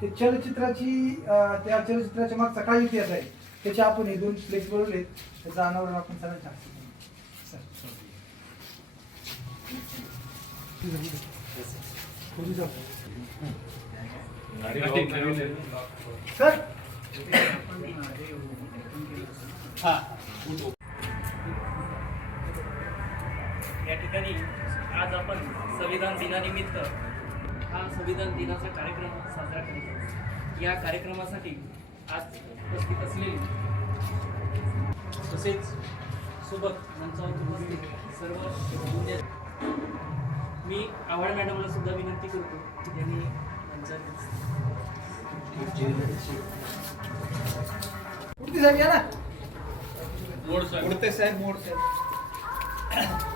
ते चलचित्राची अं, त्या चलचित्राच्या मागचा काय इतिहास आहे त्याचे आपण हे दोन प्लेस बनवले त्याचा अनावरण आपण सरांच्या हस्ते करू. सर. ठीक जाऊ. सर या ठिकाणी आज आपण संविधान दिनानिमित्त हा संविधान दिनाचा कार्यक्रम साजरा करीत आहोत. या कार्यक्रमासाठी आज उपस्थित असलेले तसेच सोबत मंचावर उपस्थित सर्व मी आव्हाड मॅडमला सुद्धा विनंती करतो की त्यांनी मंचावर साहेब या ना. उडते साहेब मोड साहेब.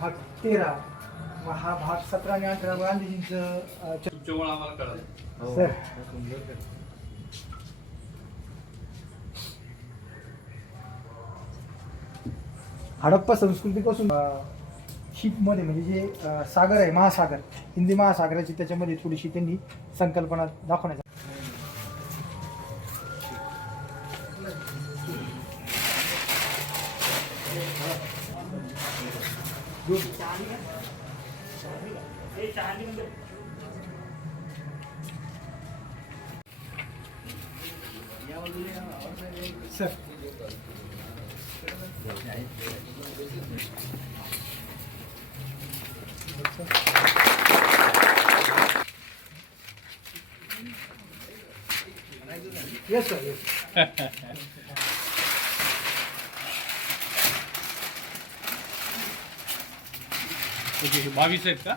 भाग तेरा. व हा भाग सतरा आणि अठरा. गांधीजींचं तुमच्यामुळे आम्हाला कळालं. सर. हडप्पा संस्कृतीपासून शिपमध्ये म्हणजे जे सागर आहे महासागर हिंदी महासागराची त्याच्यामध्ये थोडीशी त्यांनी संकल्पना दाखवण्याचा sir. Yes sir yes okay हे बावीस आहेत का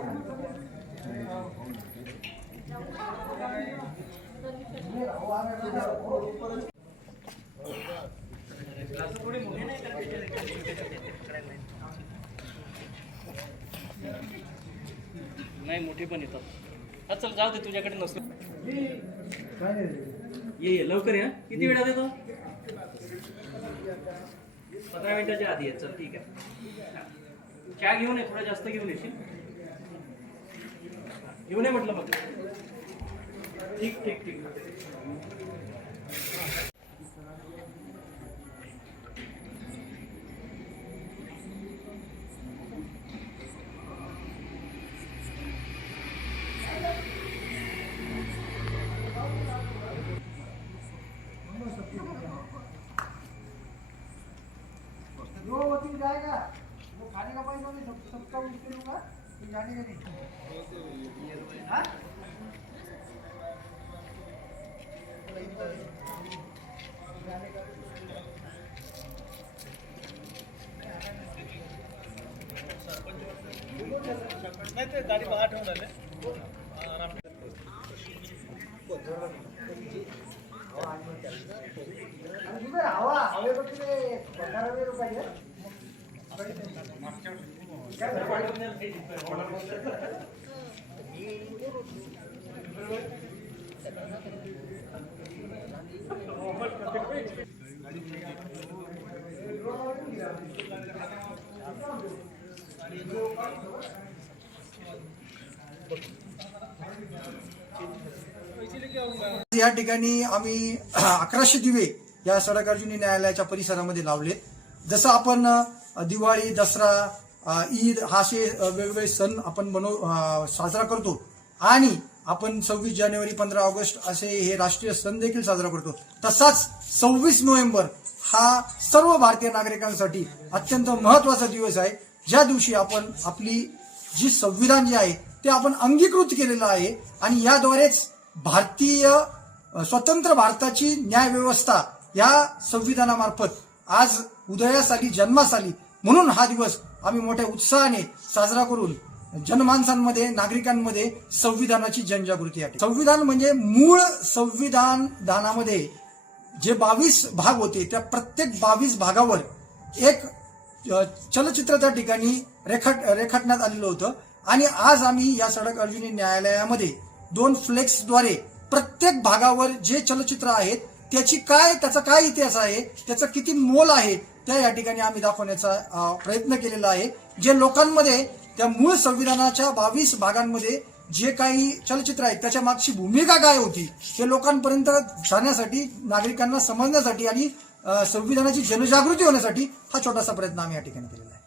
नाही मोठे पण येतात. हा चल जाऊ दे तुझ्याकडे नसलो ये ये लवकर या किती वेळात येतो पंधरा मिनिटाच्या आधी आहे चल ठीक आहे. चहा घेऊन ये थोडा जास्त घेऊन येशील? येऊ नये म्हटलं मग ठीक ठीक ठीक. जो वकील जाएगा वो खाने का पैसा नहीं सब सबका उसके लूंगा गाडी बाहेर ठेवून आले हवा पंधरा रुपये या ठिकाणी आम्ही अकराशे दिवे या सडकार्जुनी न्यायालयाच्या परिसरामध्ये लावले. जसं आपण दिवाळी दसरा ईद हा असे वेगवेगळे सण आपण बनव साजरा करतो. आणि आपण सव्वीस जानेवारी पंधरा ऑगस्ट असे हे राष्ट्रीय सण देखील साजरा करतो. तसाच सव्वीस नोव्हेंबर हा सर्व भारतीय नागरिकांसाठी अत्यंत महत्त्वाचा दिवस आहे. ज्या दिवशी आपण आपली जी संविधान जे आहे ते आपण अंगीकृत केलेलं आहे आणि याद्वारेच भारतीय स्वतंत्र भारताची न्यायव्यवस्था या संविधानामार्फत आज उदयास आली जन्मास आली म्हणून हा दिवस आम्ही मोठ्या उत्साहाने साजरा करून जनमानसांमध्ये नागरिकांमध्ये संविधानाची जनजागृती आहे संविधान म्हणजे मूळ संविधान दानामध्ये जे बावीस भाग होते त्या प्रत्येक बावीस भागावर एक चलचित्र त्या ठिकाणी रेखाट रेखाटण्यात आलेलं होतं. आणि आज आम्ही या सडक अर्जुनी न्यायालयामध्ये दोन फ्लेक्सद्वारे प्रत्येक भागावर जे चलचित्र आहेत त्याची काय त्याचा काय इतिहास आहे त्याचं किती मोल आहे त्या या ठिकाणी आम्ही दाखवण्याचा प्रयत्न केलेला आहे. जे लोकांमध्ये त्या मूळ संविधानाच्या बावीस भागांमध्ये जे काही चलचित्र आहेत त्याच्या मागची भूमिका काय होती हे लोकांपर्यंत जाण्यासाठी नागरिकांना समजण्यासाठी आणि संविधानाची जनजागृती होण्यासाठी हा छोटासा प्रयत्न आम्ही या ठिकाणी केलेला आहे.